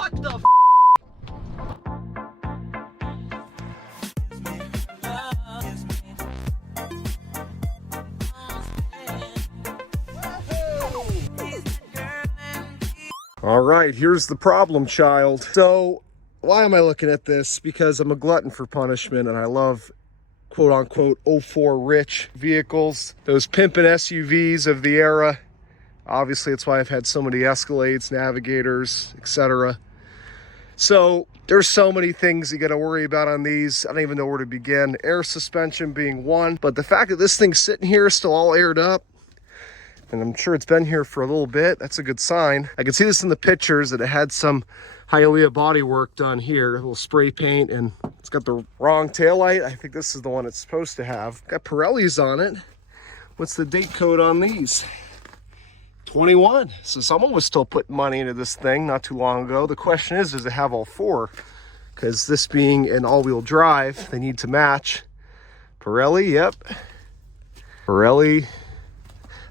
What the f? All right, here's the problem, child. So why am I looking at this? Because I'm a glutton for punishment and I love quote unquote 04 rich vehicles, those pimpin' SUVs of the era. Obviously, that's why I've had so many Escalades, Navigators, etc. So there's so many things you got to worry about on these. I don't even know where to begin. Air suspension being one, but the fact that this thing's sitting here still all aired up, and I'm sure it's been here for a little bit, that's a good sign. I can see this in the pictures that it had some Hialeah body work done here, a little spray paint, and it's got the wrong taillight. I think this is the one it's supposed to have. Got Pirellis on it. What's the date code on these? 21. So someone was still putting money into this thing not too long ago. The question is, does it have all four? Because this being an all-wheel drive, they need to match. Pirelli, yep. Pirelli.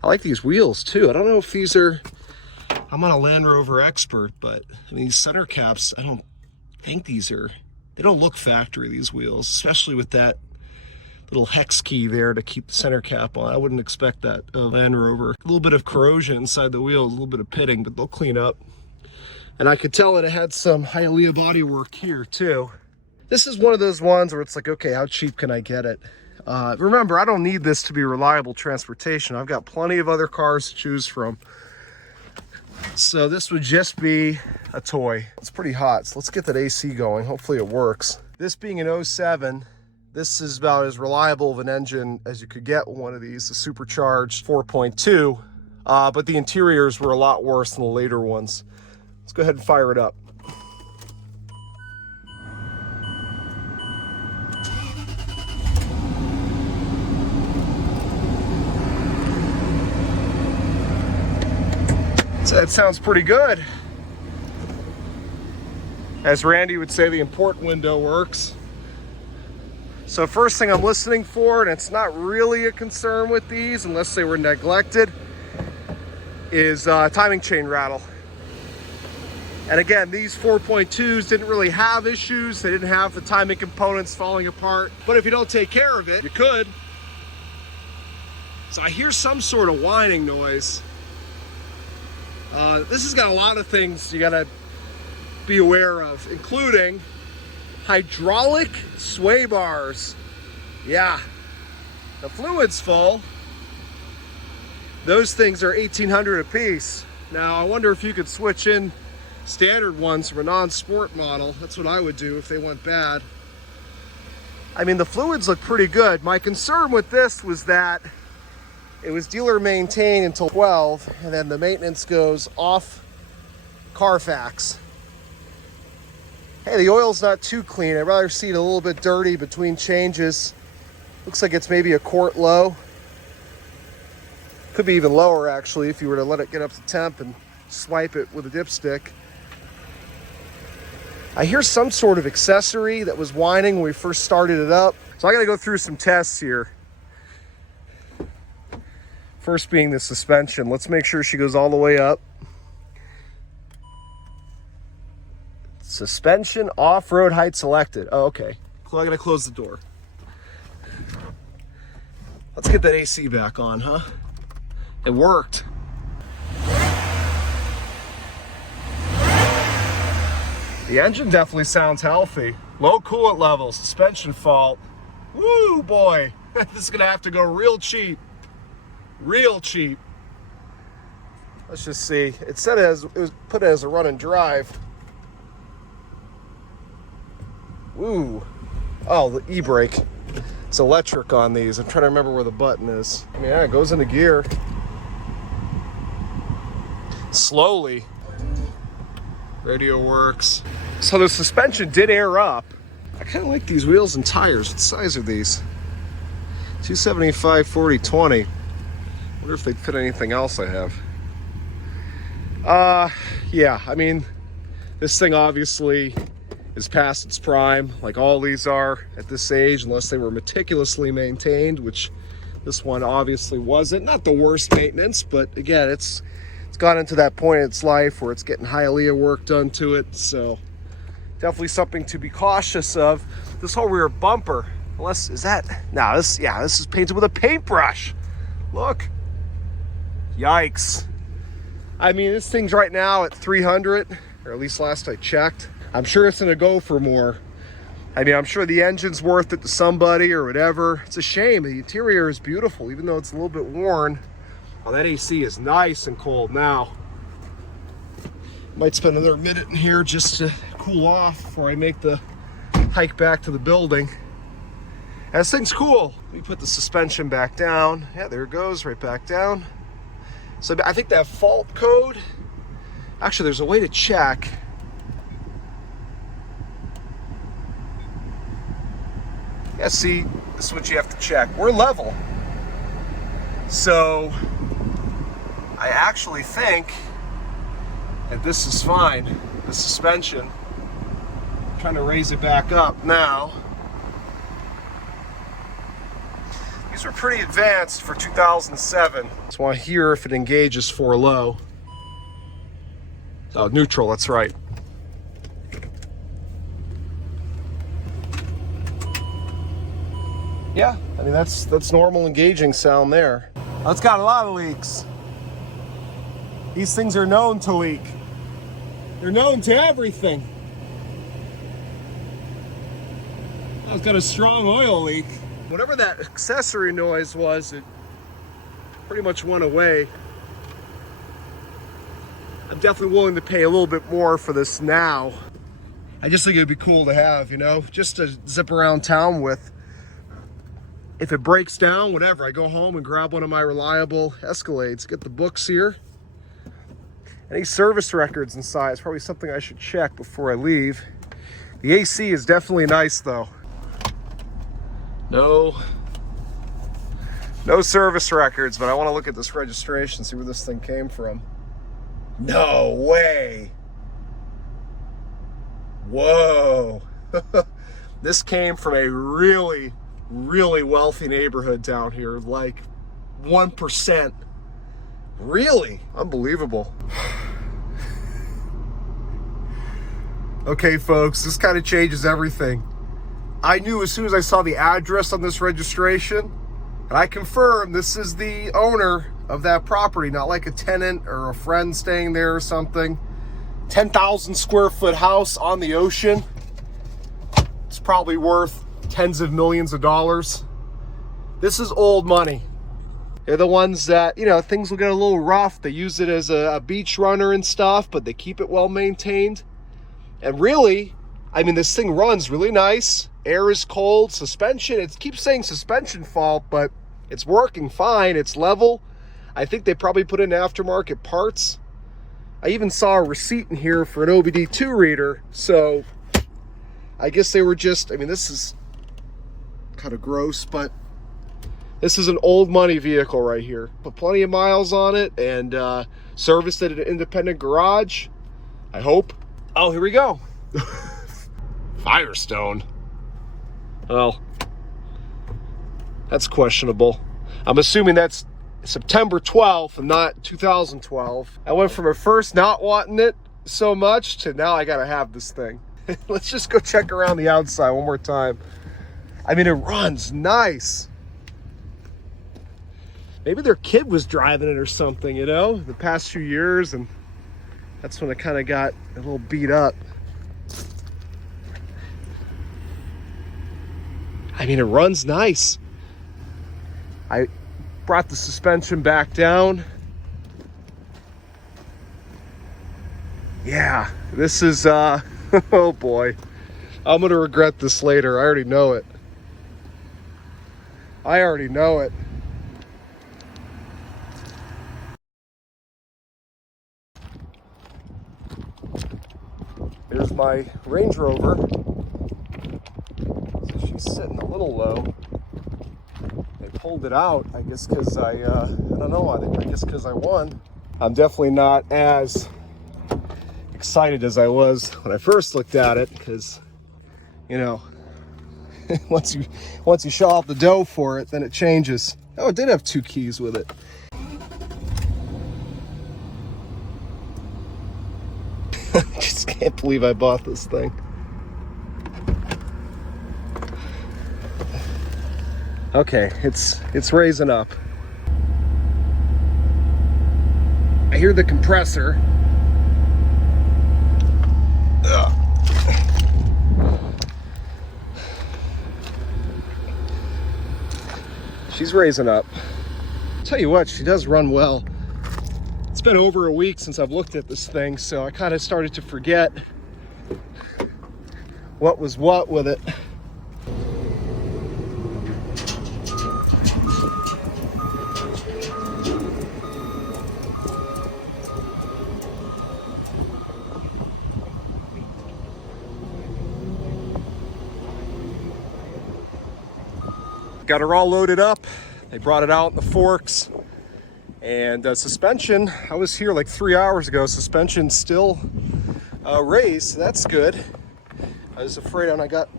I like these wheels too. I don't know if these are, I'm not a Land Rover expert, but I mean, these center caps, I don't think these are, they don't look factory, these wheels, especially with that little hex key there to keep the center cap on. I wouldn't expect that of Land Rover. A little bit of corrosion inside the wheels, a little bit of pitting, but they'll clean up. And I could tell that it had some Hialeah body work here too. This is one of those ones where it's like, okay, how cheap can I get it? Remember, I don't need this to be reliable transportation. I've got plenty of other cars to choose from. So this would just be a toy. It's pretty hot, so let's get that AC going. Hopefully it works. This being an 07, this is about as reliable of an engine as you could get with one of these, the Supercharged 4.2, but the interiors were a lot worse than the later ones. Let's go ahead and fire it up. So that sounds pretty good. As Randy would say, the import window works. So first thing I'm listening for, and it's not really a concern with these unless they were neglected, is timing chain rattle. And again, these 4.2s didn't really have issues. They didn't have the timing components falling apart. But if you don't take care of it, you could. So I hear some sort of whining noise. This has got a lot of things you gotta be aware of, including hydraulic sway bars. Yeah, the fluid's full. Those things are $1,800 a piece. Now, I wonder if you could switch in standard ones from a non-sport model. That's what I would do if they went bad. I mean, the fluids look pretty good. My concern with this was that it was dealer maintained until 12, and then the maintenance goes off Carfax. Hey, the oil's not too clean. I'd rather see it a little bit dirty between changes. Looks like it's maybe a quart low. Could be even lower, actually, if you were to let it get up to temp and swipe it with a dipstick. I hear some sort of accessory that was whining when we first started it up. So I gotta go through some tests here. First being the suspension. Let's make sure she goes all the way up. Suspension off-road height selected. Oh, okay. Well, I gotta close the door. Let's get that AC back on, huh? It worked. The engine definitely sounds healthy. Low coolant level, suspension fault. Woo, boy. This is gonna have to go real cheap. Real cheap. Let's just see. It said it was put as a run and drive. Ooh. Oh, the e-brake. It's electric on these. I'm trying to remember where the button is. I mean, yeah, it goes into gear. Slowly. Radio works. So the suspension did air up. I kind of like these wheels and tires. What size are these? 275, 40, 20. Wonder if they'd fit anything else I have. Yeah, I mean, this thing obviously is past its prime, like all these are at this age, unless they were meticulously maintained, which this one obviously wasn't. Not the worst maintenance, but again, it's gone into that point in its life where it's getting Hialeah work done to it. So definitely something to be cautious of. This whole rear bumper, unless, is that, no, this is painted with a paintbrush. Look, yikes. I mean, this thing's right now at 300, or at least last I checked. I'm sure it's gonna go for more. I mean, I'm sure the engine's worth it to somebody or whatever. It's a shame. The interior is beautiful, even though it's a little bit worn. Oh, that AC is nice and cold now. Might spend another minute in here just to cool off before I make the hike back to the building. And this thing's cool. Let me put the suspension back down. Yeah, there it goes, right back down. So I think that fault code, actually there's a way to check. Yeah, see, this is what you have to check. We're level. So I actually think that this is fine. The suspension. I'm trying to raise it back up now. These are pretty advanced for 2007. Just want to hear if it engages for low. Oh, neutral, that's right. Yeah, I mean, that's normal engaging sound there. Oh, it's got a lot of leaks. These things are known to leak. They're known to everything. Oh, it's got a strong oil leak. Whatever that accessory noise was, it pretty much went away. I'm definitely willing to pay a little bit more for this now. I just think it'd be cool to have, you know, just to zip around town with. If it breaks down, whatever, I go home and grab one of my reliable Escalades. Get the books here. Any service records inside is probably something I should check before I leave. The AC is definitely nice though. No service records, but I want to look at this registration, see where this thing came from. No way. Whoa. This came from a really wealthy neighborhood down here, like 1%. Really? Unbelievable. Okay, folks, this kind of changes everything. I knew as soon as I saw the address on this registration, and I confirmed this is the owner of that property, not like a tenant or a friend staying there or something. 10,000 square foot house on the ocean. It's probably worth tens of millions of dollars. This is old money. They're the ones that, you know, things will get a little rough. They use it as a beach runner and stuff, but they keep it well maintained. And really, I mean, this thing runs really nice. Air is cold, suspension, it keeps saying suspension fault, but it's working fine. It's level. I think they probably put in aftermarket parts. I even saw a receipt in here for an OBD2 reader. So I guess they were just, I mean, this is kind of gross, but this is an old money vehicle right here. Put plenty of miles on it and serviced it at an independent garage, I hope. Oh, here we go. Firestone. Well, that's questionable. I'm assuming that's September 12th and not 2012. I went from at first not wanting it so much to now I gotta have this thing. Let's just go check around the outside one more time. I mean, it runs nice. Maybe their kid was driving it or something, you know, the past few years, and that's when it kind of got a little beat up. I mean, it runs nice. I brought the suspension back down. Yeah, this is, oh boy. I'm gonna regret this later. I already know it. I already know it. There's my Range Rover. So she's sitting a little low. They pulled it out, I guess because I don't know, I guess because I won. I'm definitely not as excited as I was when I first looked at it, because, you know, once you shell out the dough for it, then it changes. Oh, it did have 2 keys with it. can't believe I bought this thing. Okay, it's raising up. I hear the compressor. Ugh. She's raising up. Tell you what, she does run well. It's been over a week since I've looked at this thing, so I kind of started to forget what was what with it. Got her all loaded up. They brought it out in the forks. And suspension, I was here like 3 hours ago. Suspension still raised, so that's good. I was afraid when I got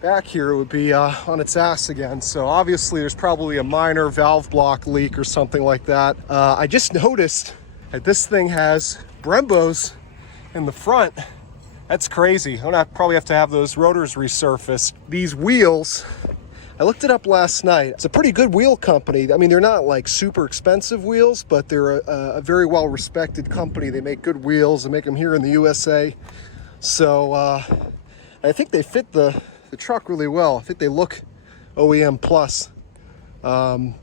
back here it would be on its ass again. So obviously there's probably a minor valve block leak or something like that. I just noticed that this thing has Brembos in the front. That's crazy. I'm gonna probably have to have those rotors resurfaced. These wheels, I looked it up last night. It's a pretty good wheel company. I mean, they're not like super expensive wheels, but they're a very well-respected company. They make good wheels. They make them here in the USA. So I think they fit the truck really well. I think they look OEM plus. The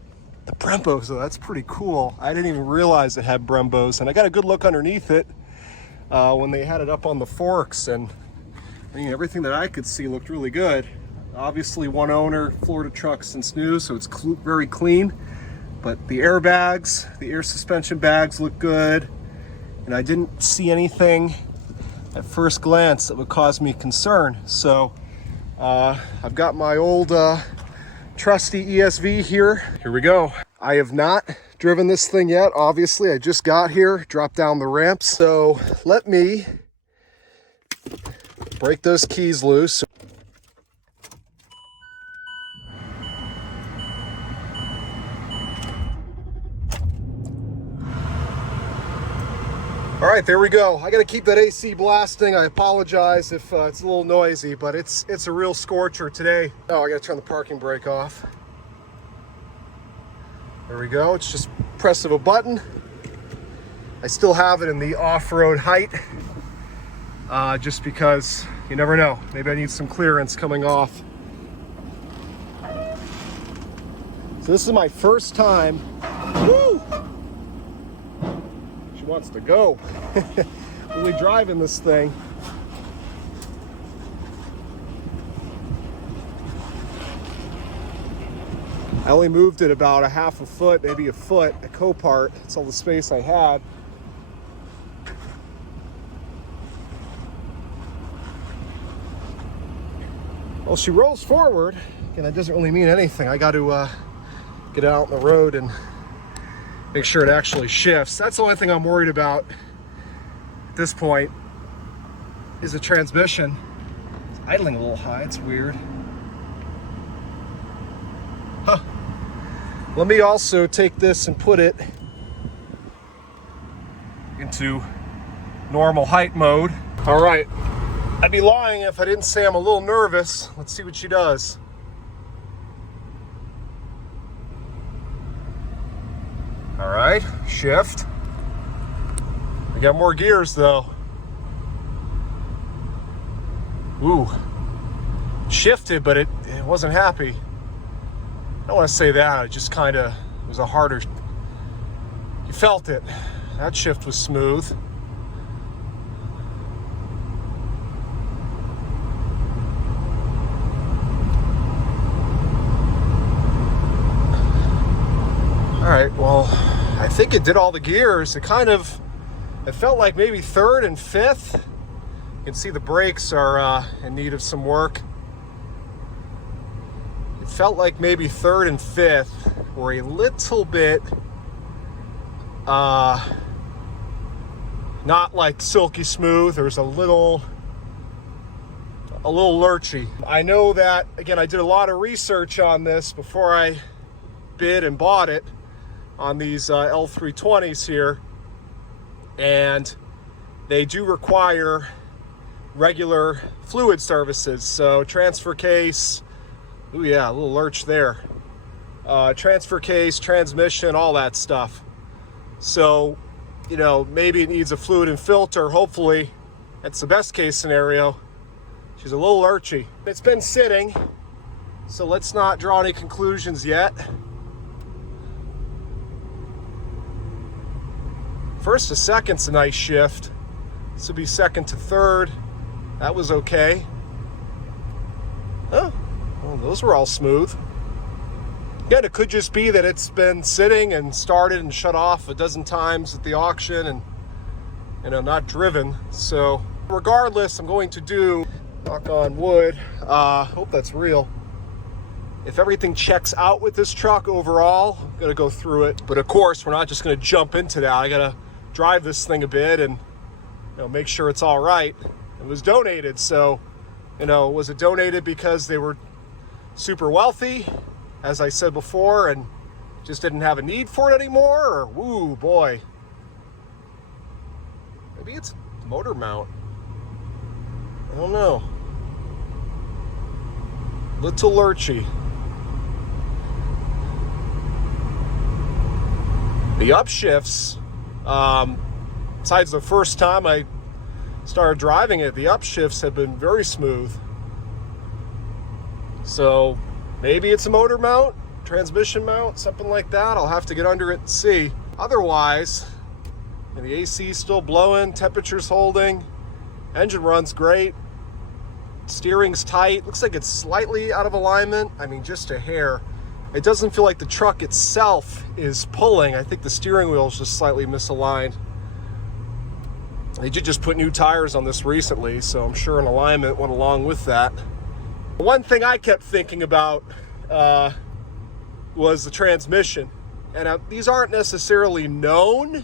Brembos, though, that's pretty cool. I didn't even realize it had Brembos, and I got a good look underneath it when they had it up on the forks, and I mean, everything that I could see looked really good. Obviously one owner, Florida truck since new, so it's very clean. But the airbags, the air suspension bags look good. And I didn't see anything at first glance that would cause me concern. So I've got my old trusty ESV here. Here we go. I have not driven this thing yet. Obviously, I just got here, dropped down the ramps. So let me break those keys loose. All right, there we go. I gotta keep that AC blasting. I apologize if it's a little noisy, but it's a real scorcher today. Oh, I gotta turn the parking brake off. There we go. It's just press of a button. I still have it in the off-road height, just because you never know. Maybe I need some clearance coming off. So this is my first time. Woo! She wants to go. Really driving this thing. I only moved it about a half a foot, maybe a foot at Copart. That's all the space I had. Well, she rolls forward, and that doesn't really mean anything. I got to get out on the road and make sure it actually shifts. That's the only thing I'm worried about at this point is the transmission. It's idling a little high, it's weird. Huh. Let me also take this and put it into normal height mode. All right, I'd be lying if I didn't say I'm a little nervous. Let's see what she does. All right, shift. I got more gears though. Ooh, shifted, but it wasn't happy. I don't want to say that, it just kind of was a harder, you felt it. That shift was smooth. All right, well, I think it did all the gears. It felt like maybe third and fifth. You can see the brakes are in need of some work. It felt like maybe third and fifth were a little bit, not like silky smooth. There was a little lurchy. I know that, again, I did a lot of research on this before I bid and bought it on these L320s here, and they do require regular fluid services. So transfer case, ooh yeah, a little lurch there. Transfer case, transmission, all that stuff. So, you know, maybe it needs a fluid and filter. Hopefully, that's the best case scenario. She's a little lurchy. It's been sitting, so let's not draw any conclusions yet. First to second's a nice shift. This would be second to third. That was okay. Oh, well, those were all smooth. Again, it could just be that it's been sitting and started and shut off a dozen times at the auction and, you know, not driven. So regardless, I'm going to do, knock on wood, hope that's real. If everything checks out with this truck overall, I'm gonna go through it. But of course, we're not just gonna jump into that. I gotta drive this thing a bit and, you know, make sure it's all right. It was donated, so, you know, was it donated because they were super wealthy, as I said before, and just didn't have a need for it anymore? Or, woo, boy. Maybe it's motor mount. I don't know. Little lurchy. The upshifts, besides the first time I started driving it, the upshifts have been very smooth. So maybe it's a motor mount, transmission mount, something like that. I'll have to get under it and see. Otherwise, the AC is still blowing, temperature's holding, engine runs great, steering's tight. Looks like it's slightly out of alignment. I mean, just a hair. It doesn't feel like the truck itself is pulling. I think the steering wheel is just slightly misaligned. They did just put new tires on this recently, so I'm sure an alignment went along with that. One thing I kept thinking about was the transmission. And these aren't necessarily known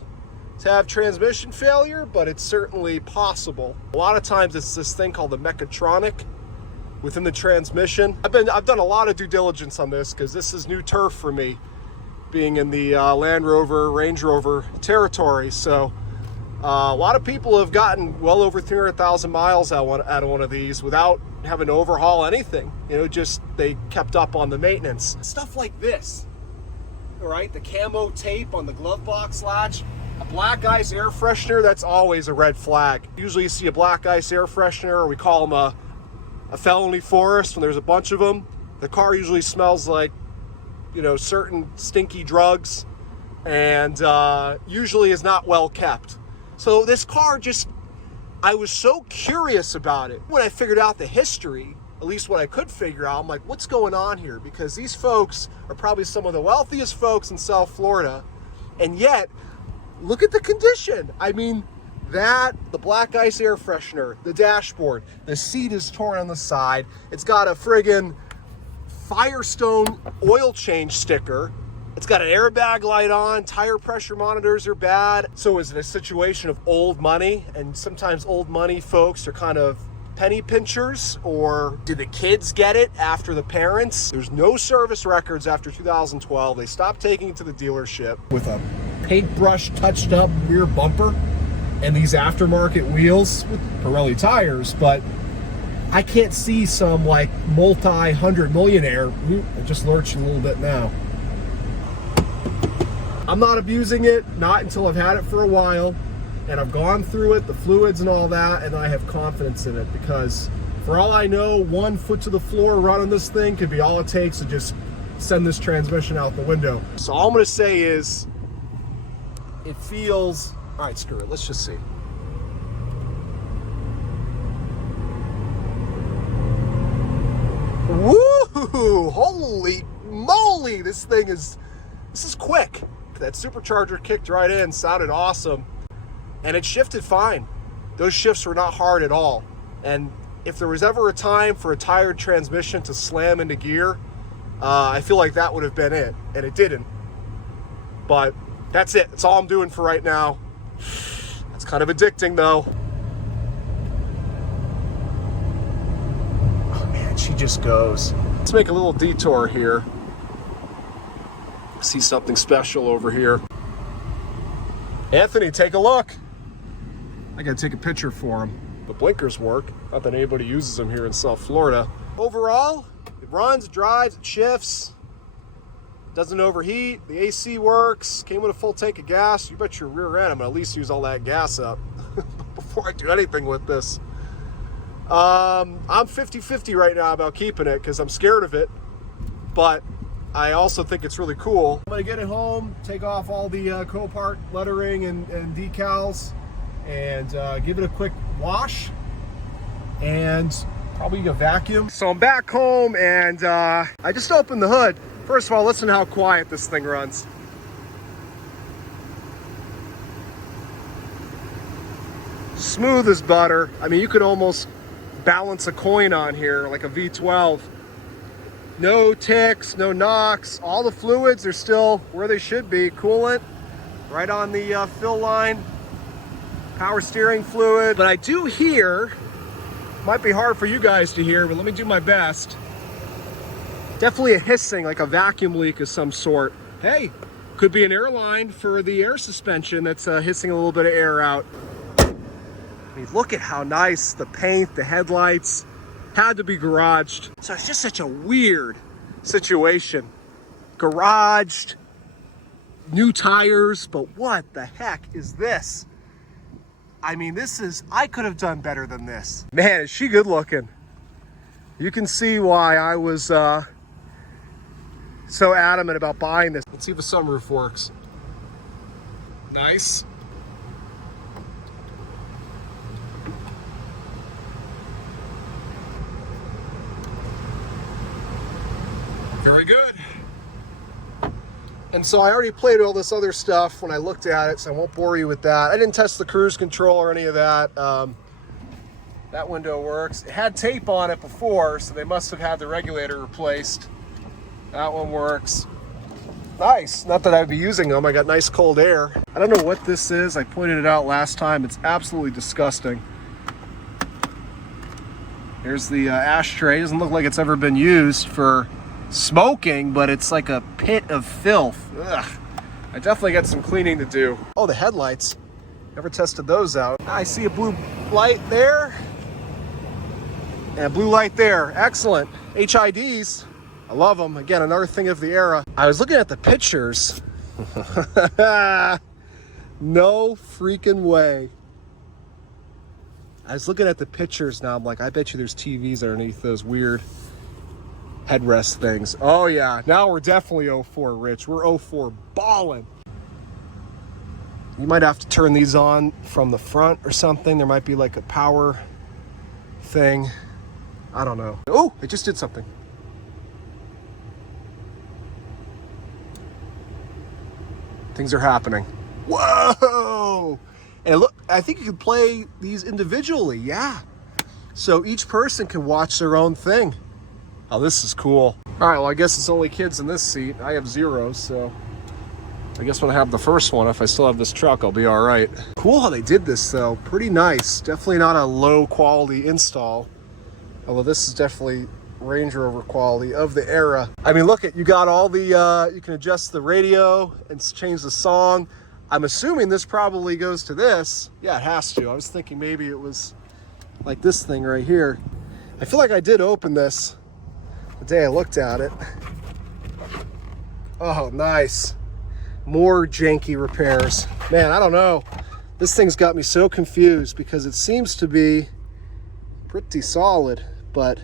to have transmission failure, but it's certainly possible. A lot of times it's this thing called the mechatronic within the transmission. I've done a lot of due diligence on this because this is new turf for me, being in the Land Rover, Range Rover territory. So a lot of people have gotten well over 300,000 miles out of one of these without having to overhaul anything. You know, just they kept up on the maintenance. Stuff like this, all right? The camo tape on the glove box latch, a black ice air freshener, that's always a red flag. Usually you see a black ice air freshener, or we call them a felony forest when there's a bunch of them. The car usually smells like, you know, certain stinky drugs, and usually is not well kept. So this car just, I was so curious about it. When I figured out the history, at least what I could figure out, I'm like, what's going on here? Because these folks are probably some of the wealthiest folks in South Florida, and yet, look at the condition. I mean, the black ice air freshener, the dashboard, the seat is torn on the side. It's got a friggin' Firestone oil change sticker. It's got an airbag light on, tire pressure monitors are bad. So is it a situation of old money? And sometimes old money folks are kind of penny pinchers, or did the kids get it after the parents? There's no service records after 2012. They stopped taking it to the dealership. With a paintbrush touched up rear bumper and these aftermarket wheels with Pirelli tires, but I can't see some like multi-hundred millionaire. I just lurched a little bit now. I'm not abusing it, not until I've had it for a while and I've gone through it, the fluids and all that, and I have confidence in it, because for all I know, 1 foot to the floor running this thing could be all it takes to just send this transmission out the window. So all I'm gonna say is, it feels, all right, screw it, let's just see. Woo! Holy moly, this is quick. That supercharger kicked right in, sounded awesome, and it shifted fine. Those shifts were not hard at all. And if there was ever a time for a tired transmission to slam into gear, I feel like that would have been it, and it didn't. But that's it. That's all I'm doing for right now. It's kind of addicting, though. Oh man, she just goes. Let's make a little detour here. See something special over here. Anthony, take a look. I gotta take a picture for him. the blinkers work. Not that anybody uses them here in South Florida. Overall, it runs, drives, it shifts, doesn't overheat, the AC works, came with a full tank of gas. You bet your rear end I'm gonna at least use all that gas up before I do anything with this. I'm 50-50 right now about keeping it because I'm scared of it, but I also think it's really cool. I'm gonna get it home, take off all the Copart lettering and decals, and give it a quick wash, and probably a vacuum. So I'm back home, and I just opened the hood. First of all, listen to how quiet this thing runs. Smooth as butter. I mean, you could almost balance a coin on here, like a V12. No ticks, no knocks. All the fluids are still where they should be. Coolant, right on the fill line. Power steering fluid. But I do hear, might be hard for you guys to hear, but let me do my best. Definitely a hissing, like a vacuum leak of some sort. Hey, could be an air line for the air suspension that's hissing a little bit of air out. I mean, look at how nice the paint, the headlights, had to be garaged. So it's just such a weird situation. Garaged, new tires, but what the heck is this? I mean, I could have done better than this. Man, is she good looking. You can see why I was so adamant about buying this. Let's see if the sunroof works. Nice. Very good. And so I already played all this other stuff when I looked at it, so I won't bore you with that. I didn't test the cruise control or any of that. That window works. It had tape on it before, so they must have had the regulator replaced. That one works. Nice. Not that I'd be using them. I got nice cold air. I don't know what this is. I pointed it out last time. It's absolutely disgusting. Here's the ashtray. It doesn't look like it's ever been used for smoking, but it's like a pit of filth. Ugh. I definitely got some cleaning to do. Oh, the headlights. Never tested those out. I see a blue light there. And a blue light there. Excellent. HIDs. I love them. Again, another thing of the era. I was looking at the pictures. No freaking way. I was looking at the pictures now. I'm like, I bet you there's TVs underneath those weird headrest things. Oh yeah, now we're definitely 04 rich. We're 04 ballin'. You might have to turn these on from the front or something. There might be like a power thing. I don't know. Oh, it just did something. Things are happening. Whoa! And look, I think you can play these individually, yeah. So each person can watch their own thing. Oh, this is cool. All right, well, I guess it's only kids in this seat. I have zeros, so I guess when I have the first one, if I still have this truck, I'll be all right. Cool how they did this, though. Pretty nice. Definitely not a low quality install. Although this is definitely Range Rover quality of the era. I mean, look at, you got all the, you can adjust the radio and change the song. I'm assuming this probably goes to this. Yeah, it has to. I was thinking maybe it was like this thing right here. I feel like I did open this the day I looked at it. Oh, nice. More janky repairs. Man, I don't know. This thing's got me so confused because it seems to be pretty solid, but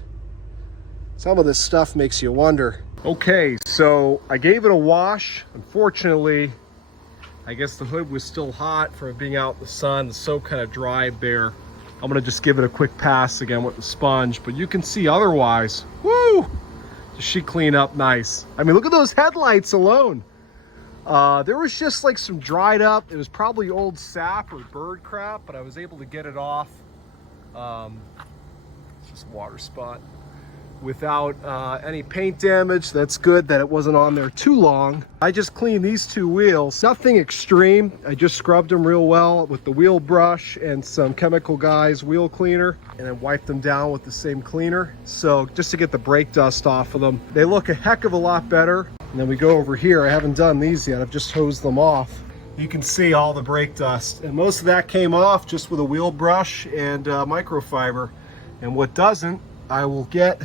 some of this stuff makes you wonder. Okay, so I gave it a wash. Unfortunately, I guess the hood was still hot from being out in the sun. The soap kind of dried there. I'm gonna just give it a quick pass again with the sponge, but you can see otherwise, woo! Does she clean up nice? I mean, look at those headlights alone. There was just like some dried up, it was probably old sap or bird crap, but I was able to get it off. It's just a water spot. Without any paint damage. That's good that it wasn't on there too long. I just cleaned these two wheels. Nothing extreme. I just scrubbed them real well with the wheel brush and some Chemical Guys wheel cleaner, and then wiped them down with the same cleaner. So just to get the brake dust off of them. They look a heck of a lot better. And then we go over here. I haven't done these yet. I've just hosed them off. you can see all the brake dust. And most of that came off just with a wheel brush and microfiber. And what doesn't, I will get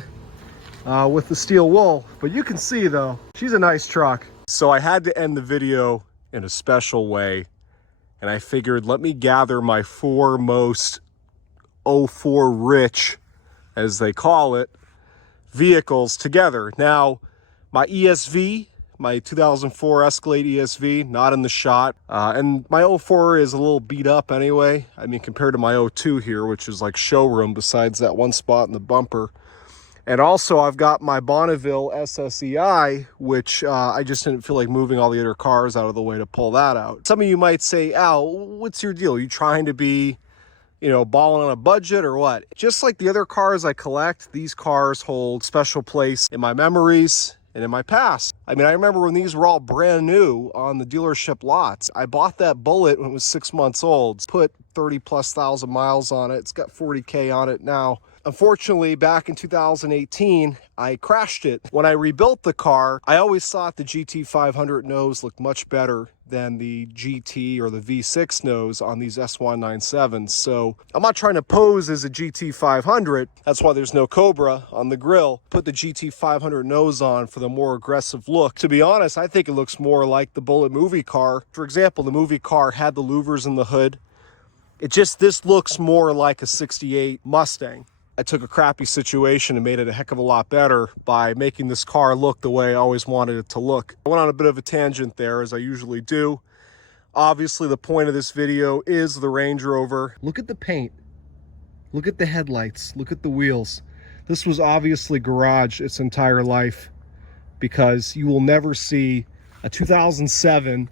with the steel wool. But you can see though, she's a nice truck. So I had to end the video in a special way. And I figured, let me gather my 4 most 04 rich, as they call it, vehicles together. Now, my ESV, my 2004 Escalade ESV, not in the shot. And my 04 is a little beat up anyway. I mean, compared to my 02 here, which is like showroom besides that one spot in the bumper. And also I've got my Bonneville SSEI, which I just didn't feel like moving all the other cars out of the way to pull that out. Some of you might say, Al, what's your deal? Are you trying to be, you know, balling on a budget or what? Just like the other cars I collect, these cars hold special place in my memories and in my past. I mean, I remember when these were all brand new on the dealership lots. I bought that Bullet when it was 6 months old, put 30,000+ miles on it. It's got 40K on it now. Unfortunately, back in 2018, I crashed it. When I rebuilt the car, I always thought the GT500 nose looked much better than the GT or the V6 nose on these S197s. So I'm not trying to pose as a GT500. That's why there's no Cobra on the grill. Put the GT500 nose on for the more aggressive look. To be honest, I think it looks more like the Bullet movie car. For example, the movie car had the louvers in the hood. This looks more like a 68 Mustang. I took a crappy situation and made it a heck of a lot better by making this car look the way I always wanted it to look. I went on a bit of a tangent there, as I usually do. Obviously, the point of this video is the Range Rover. Look at the paint. Look at the headlights. Look at the wheels. This was obviously garaged its entire life, because you will never see a 2007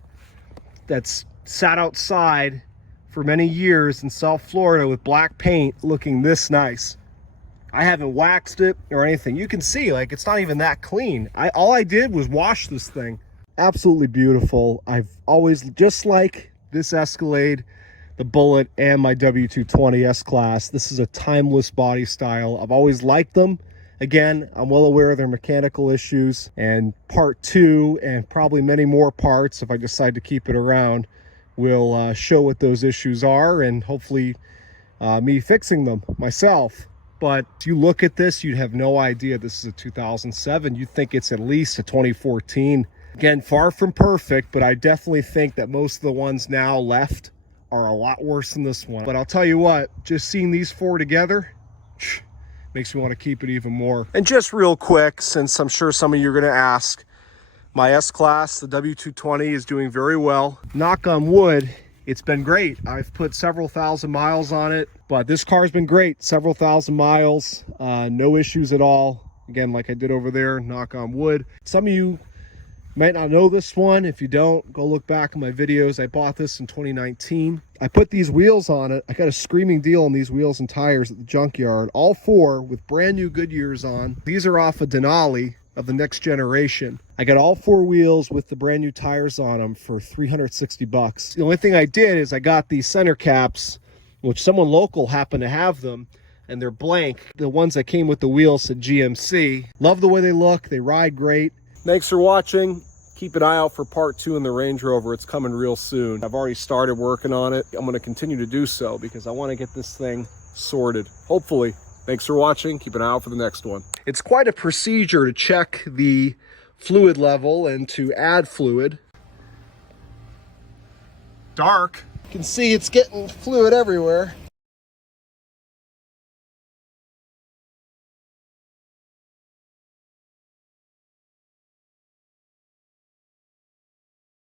that's sat outside for many years in South Florida with black paint looking this nice. I haven't waxed it or anything. You can see, like, it's not even that clean. All I did was wash this thing. Absolutely beautiful. I've always, just like this Escalade, the Bullet, and my W220 S-Class, this is a timeless body style. I've always liked them. Again, I'm well aware of their mechanical issues, and part 2, and probably many more parts, if I decide to keep it around, will show what those issues are, and hopefully me fixing them myself. But if you look at this, you'd have no idea this is a 2007. You'd think it's at least a 2014. Again, far from perfect, but I definitely think that most of the ones now left are a lot worse than this one. But I'll tell you what, just seeing these 4 together makes me want to keep it even more. And just real quick, since I'm sure some of you are going to ask, my S-Class, the W220, is doing very well. Knock on wood, it's been great. I've put several thousand miles on it, but this car's been great. Several thousand miles, no issues at all. Again, like I did over there, knock on wood. Some of you might not know this one. If you don't, go look back in my videos. I bought this in 2019. I put these wheels on it. I got a screaming deal on these wheels and tires at the junkyard. All 4 with brand new Goodyears on. These are off of Denali of the next generation. I got all 4 wheels with the brand new tires on them for $360. The only thing I did is I got these center caps, which someone local happened to have them, and they're blank. The ones that came with the wheels said GMC. Love the way they look. They ride great. Thanks for watching. Keep an eye out for part 2 in the Range Rover. It's coming real soon. I've already started working on it. I'm going to continue to do so because I want to get this thing sorted, hopefully. Thanks for watching. Keep an eye out for the next one. It's quite a procedure to check the fluid level and to add fluid. Dark. You can see it's getting fluid everywhere.